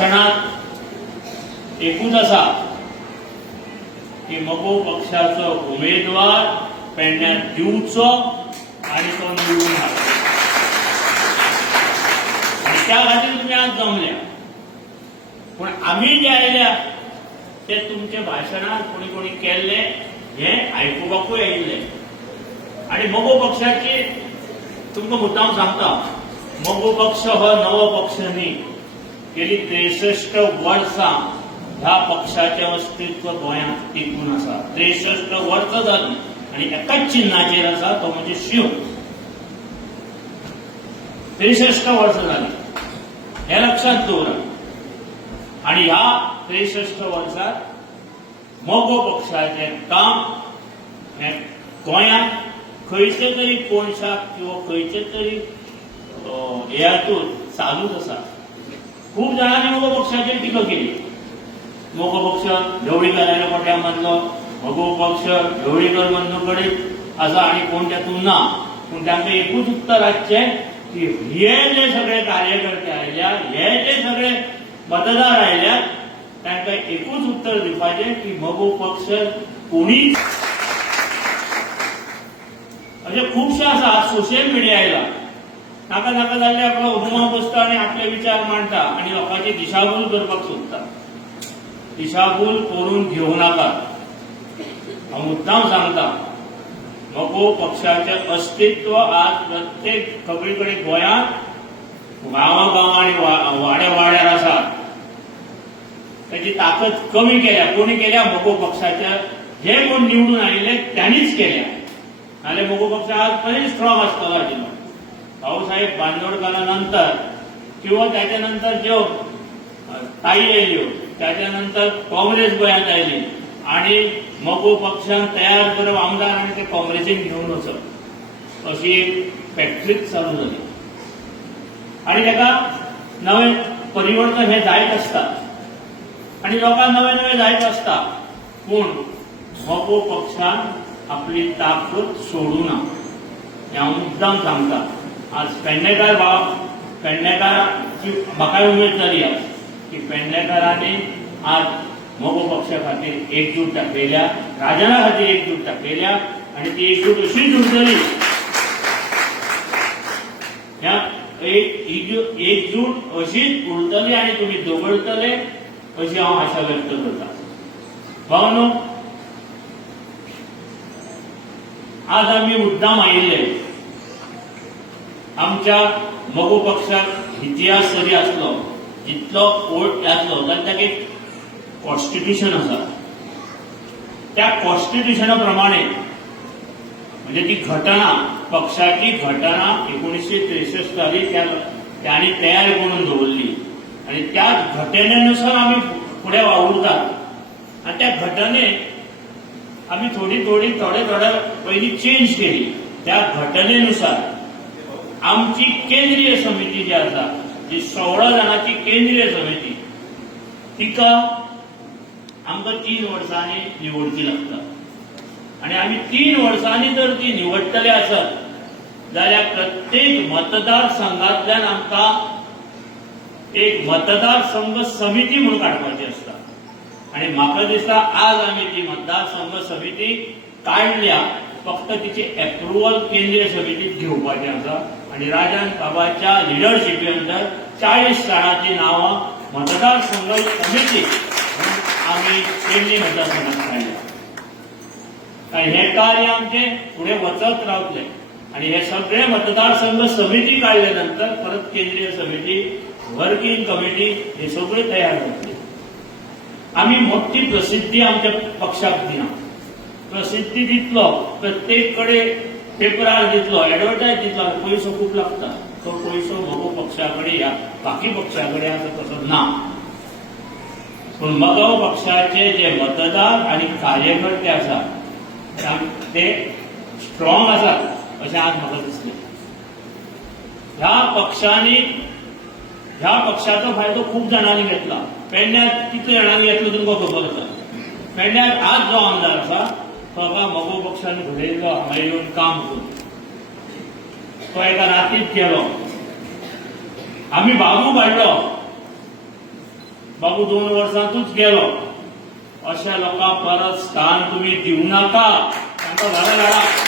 क्षणात एकूच असा की मगो पक्षाचो उमेदवार पेडण्यात दिवचो आणि तो निवडून हाडचो आणि त्या खातीर तुम्ही आज जमल्या. पण आम्ही जे आयल्या ते तुमचे भाशणात कोणी कोणी केल्ले हे आयकुपाकूय येयल्ले. आणि मगो पक्षाची तुमकां मुद्दाम सांगता, मगो पक्ष हो नवो पक्ष न्ही. गेली 63 वर्सां ह्या पक्षाचें अस्तित्व गोंयांत टिकून आसा. 63 वर्सां जालीं आनी एकाच चिन्हाचेर आसा, तो म्हणजे शिव. 63 वर्सां जालीं हें लक्षात दवरा. आनी ह्या 63 वर्सांत मगो पक्षाचें काम हें गोंयांत खंयचे तरी कोणशाक किंवा खंयचे तरी हेतून चालूच आसा. खूब जाणांनी मगो पक्षाचेर टिका केली. मगो पक्ष ढवळीकरांच्या पोट्याक मारलो, मगो पक्ष ढवळीकर बंधू कडेन आसा आनी कोण तेतून ना. पूण तांकां एकूच उत्तर आसचें की हे जे सगळे कार्यकर्ते आयल्या, हे जे सगळे मतदार आयल्या, तांकां एकूच उत्तर दिवपाचें की मगो पक्ष कोणीच. अशें खुबशे आसा. सोशल मिडिया आयला, नाका नाका जाल्ले आपलो रुमा बसता आनी आपले विचार मांडटा आनी लोकांची दिशाभूल करपाक सोदता. दिशाभूल करून घेवं नाका. हांव मुद्दाम सांगता, मगो पक्षाचें अस्तित्व आज प्रत्येक सगळे कडेन गोंयांत गांवागांवां आनी वाड्या वाड्यार आसा. ताची ताकद कमी केल्या. कोणी केल्या? मगो पक्षाच्या जे कोण निवडून आयिल्ले त्यांनीच केल्या. नाल्यार मगो पक्ष आज खंय स्ट्रॉंग आसतलो आजिल्लो. भाऊसाहेब बांदोडकरा नंतर किंवा त्याच्या नंतर ज्यो ताई आयल्यो, त्याच्या नंतर काँग्रेस गोंयांत आयली आणि मगो पक्षान तयार करप आमदार आनी ते काँग्रेसीक घेवन वचप, अशी एक फॅक्टरीच चालू जाली. आनी ताका नवें परिवर्तन हें जायत आसता आनी लोकांक नवें नवें जायत आसता. पूण मगो पक्षान आपली ताकद सोडूं ना. हें हांव मुद्दाम सांगता. आज पेडणेकाराची म्हाकाय उमेद जाली आज की पेडणेकारांनी आज मगो पक्षा खातीर एकजूट दाखयल्या, राजना खातीर एकजूट दाखयल्या आनी ती एकजूट अशीच उरतली. एकजूट अशीच उरतली आनी तुमी दोगडटले अशी हांव आशा व्यक्त करता. भावनो, आज आमी मुद्दाम आयिल्ले. आमच्या मगो पक्षाक इतिहास जरी असलो, जितलो ओल्ड आसलो, जाल्यार ताका एक कॉन्स्टिट्यूशन आसा. त्या कॉन्स्टिट्यूशना प्रमाणे म्हणजे ती घटना, पक्षाची घटना 1963 साली त्यांनी तयार करून दवरली आणि त्या घटनेनुसार आम्ही पुढे वावुरतात. आणि त्या घटनेक आम्ही थोडे पयलीं चेंज केली. त्या घटनेनुसार आमची केंद्रीय समिती जी आसा, जी 16 जाणांची केंद्रीय समिती, तिका आमकां 3 वर्सांनी निवडची लागता. आणि आम्ही 3 वर्सांनी जर ती निवडटले आसत जाल्यार प्रत्येक मतदारसंघांतल्यान आमकां एक मतदारसंघ समिती म्हणून काडपाची आसता. आणि म्हाका दिसता आज आमी ती मतदारसंघ समिती काडल्या. फक्त तिचे अप्रुव्हल केंद्रीय समितीत घेवपाचें आसा. आणि राजन बाबाच्या लिडरशिपी अंडर 40 जाणांची नांवां मतदारसंघ समिती आमी केंद्रीय मतदारसंघात काडल्या. हे कार्य आमचे फुडें वचत रावतले. आणि हे सगळे मतदारसंघ समिती काडले नंतर परत केंद्रीय समिती, वर्किंग कमिटी हे सगळे तयार जातले. आमी मोठी प्रसिद्धी आमच्या पक्षाक दिना. प्रसिद्धी दितलो, प्रत्येक कडेन पेपरार दितलो, एडवर्टायज दितलो, पयसो खूप लागता. तो पयसो मगो पक्षाकडे या बाकी पक्षाकडे आसा तसो ना. पूण मगो पक्षाचे जे मतदार आणि कार्यकर्ते आसा ते स्ट्रॉंग आसात अशें आज म्हाका दिसलें. ह्या पक्षाचो फायदो खूप जाणांनी घेतला. पेडण्यात कितले जाणांनी घेतलो तुमकां खबर आसा. पेडण्यात आज जो आमदार आसा तो मगो पक्षान घडयल्लो, हांगा येवन काम करून तो एका रातीत गेलो. आमी बाबू काडलो बाबू 2 वर्सांतूच गेलो अशा लोकांक परत स्थान तुम्ही दिवं नाका, तांकां भायर हाडा.